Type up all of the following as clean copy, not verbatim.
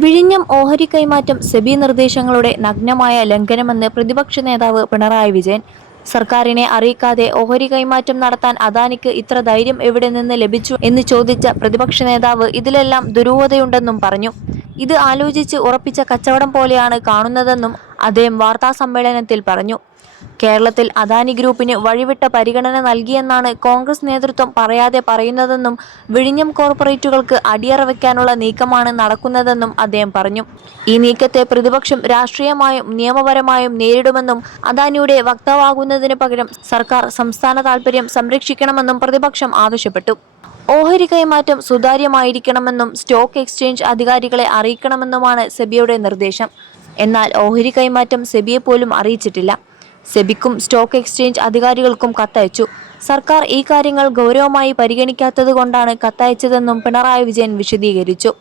വിഴിഞ്ഞം ഓഹരി കൈമാറ്റം സെബി നിർദ്ദേശങ്ങളുടെ നഗ്നമായ ലംഘനമെന്ന് പ്രതിപക്ഷ നേതാവ് പിണറായി വിജയൻ. സർക്കാരിനെ അറിയിക്കാതെ ഓഹരി കൈമാറ്റം നടത്താൻ അദാനിക്ക് ഇത്ര ധൈര്യം എവിടെ നിന്ന് ലഭിച്ചു എന്ന് ചോദിച്ച പ്രതിപക്ഷ നേതാവ് ഇതിലെല്ലാം ദുരൂഹതയുണ്ടെന്നും പറഞ്ഞു. ഇത് ആലോചിച്ച് ഉറപ്പിച്ച കച്ചവടം പോലെയാണ് കാണുന്നതെന്നും അദ്ദേഹം വാർത്താസമ്മേളനത്തിൽ പറഞ്ഞു. കേരളത്തിൽ അദാനി ഗ്രൂപ്പിന് വഴിവിട്ട പരിഗണന നൽകിയെന്നാണ് കോൺഗ്രസ് നേതൃത്വം പറയാതെ പറയുന്നതെന്നും വിഴിഞ്ഞം കോർപ്പറേറ്റുകൾക്ക് അടിയറ വയ്ക്കാനുള്ള നീക്കമാണ് നടക്കുന്നതെന്നും അദ്ദേഹം പറഞ്ഞു. ഈ നീക്കത്തെ പ്രതിപക്ഷം രാഷ്ട്രീയമായും നിയമപരമായും നേരിടുമെന്നും അദാനിയുടെ വക്താവാകുന്നതിന് പകരം സർക്കാർ സംസ്ഥാന താൽപര്യം സംരക്ഷിക്കണമെന്നും പ്രതിപക്ഷം ആവശ്യപ്പെട്ടു. ഓഹരി കൈമാറ്റം സുതാര്യമായിരിക്കണമെന്നും സ്റ്റോക്ക് എക്സ്ചേഞ്ച് അധികാരികളെ അറിയിക്കണമെന്നുമാണ് സെബിയുടെ നിർദ്ദേശം. എന്നാൽ ഓഹരി കൈമാറ്റം സെബിയെ പോലും അറിയിച്ചിട്ടില്ല. സെബിക്കും സ്റ്റോക്ക് എക്സ്ചേഞ്ച് അധികാരികൾക്കും കത്തയച്ചു. സർക്കാർ ഈ കാര്യങ്ങൾ ഗൗരവമായി പരിഗണിക്കാത്തതുകൊണ്ടാണ് കത്തയച്ചതെന്നും പിണറായി വിജയൻ വിശദീകരിച്ചു.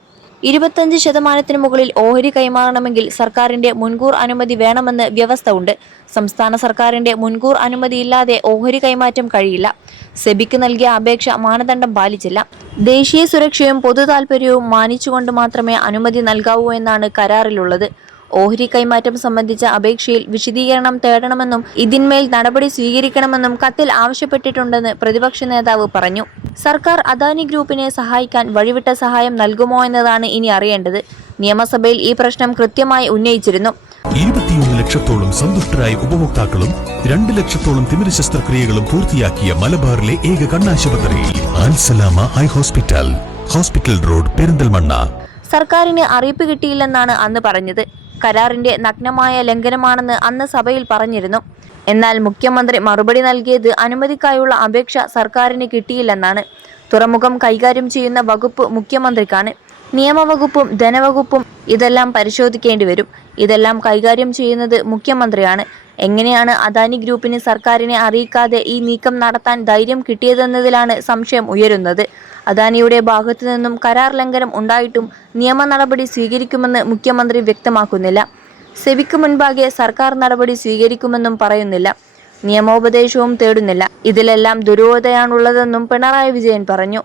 25% മുകളിൽ ഓഹരി കൈമാറണമെങ്കിൽ സർക്കാരിന്റെ മുൻകൂർ അനുമതി വേണമെന്ന് വ്യവസ്ഥ ഉണ്ട്. സംസ്ഥാന സർക്കാരിന്റെ മുൻകൂർ അനുമതിയില്ലാതെ ഓഹരി കൈമാറ്റം കഴിയില്ല. സെബിക്ക് നൽകിയ അപേക്ഷ മാനദണ്ഡം പാലിച്ചില്ല. ദേശീയ സുരക്ഷയും പൊതു താൽപര്യവും മാനിച്ചുകൊണ്ട് മാത്രമേ അനുമതി നൽകാവൂ എന്നാണ് കരാറിലുള്ളത്. ഓഹരി കൈമാറ്റം സംബന്ധിച്ച അപേക്ഷയിൽ വിശദീകരണം തേടണമെന്നും ഇതിന്മേൽ നടപടി സ്വീകരിക്കണമെന്നും കത്തിൽ ആവശ്യപ്പെട്ടിട്ടുണ്ടെന്ന് പ്രതിപക്ഷ നേതാവ് പറഞ്ഞു. സർക്കാർ അദാനി ഗ്രൂപ്പിനെ സഹായിക്കാൻ വഴിവിട്ട സഹായം നൽകുമോ എന്നതാണ് ഇനി അറിയേണ്ടത്. നിയമസഭയിൽ ഈ പ്രശ്നം കൃത്യമായി ഉന്നയിച്ചിരുന്നു. 21 ലക്ഷത്തോളം സന്തുഷ്ടരായ ഉപഭോക്താക്കളും 2 ലക്ഷത്തോളം തിമിര ശസ്ത്രക്രിയകളും പൂർത്തിയാക്കിയ മലബാറിലെ ഏക കണ്ണാശുപത്രി Al Salama eye hospital, hospital road, Perinthalmanna. സർക്കാരിന് അറിയിപ്പ് കിട്ടിയില്ലെന്നാണ് അന്ന് പറഞ്ഞത്. കരാറിന്റെ നഗ്നമായ ലംഘനമാണെന്ന് അന്ന് സഭയിൽ പറഞ്ഞിരുന്നു. എന്നാൽ മുഖ്യമന്ത്രി മറുപടി നൽകിയത് അനുമതിക്കായുള്ള അപേക്ഷ സർക്കാരിന് കിട്ടിയില്ലെന്നാണ്. തുറമുഖം കൈകാര്യം ചെയ്യുന്ന വകുപ്പ് മുഖ്യമന്ത്രിക്കാണ്. നിയമവകുപ്പും ധനവകുപ്പും ഇതെല്ലാം പരിശോധിക്കേണ്ടി വരും. ഇതെല്ലാം കൈകാര്യം ചെയ്യുന്നത് മുഖ്യമന്ത്രിയാണ്. എങ്ങനെയാണ് അദാനി ഗ്രൂപ്പിന് സർക്കാരിനെ അറിയിക്കാതെ ഈ നീക്കം നടത്താൻ ധൈര്യം കിട്ടിയതെന്നതിലാണ് സംശയം ഉയരുന്നത്. അദാനിയുടെ ഭാഗത്തു നിന്നും കരാർ ലംഘനം ഉണ്ടായിട്ടും നിയമ നടപടി സ്വീകരിക്കുമെന്ന് മുഖ്യമന്ത്രി വ്യക്തമാക്കുന്നില്ല. സെബിക്ക് മുൻപാകെ സർക്കാർ നടപടി സ്വീകരിക്കുമെന്നും പറയുന്നില്ല. നിയമോപദേശവും തേടുന്നില്ല. ഇതിലെല്ലാം ദുരൂഹതയാണുള്ളതെന്നും പിണറായി വിജയൻ പറഞ്ഞു.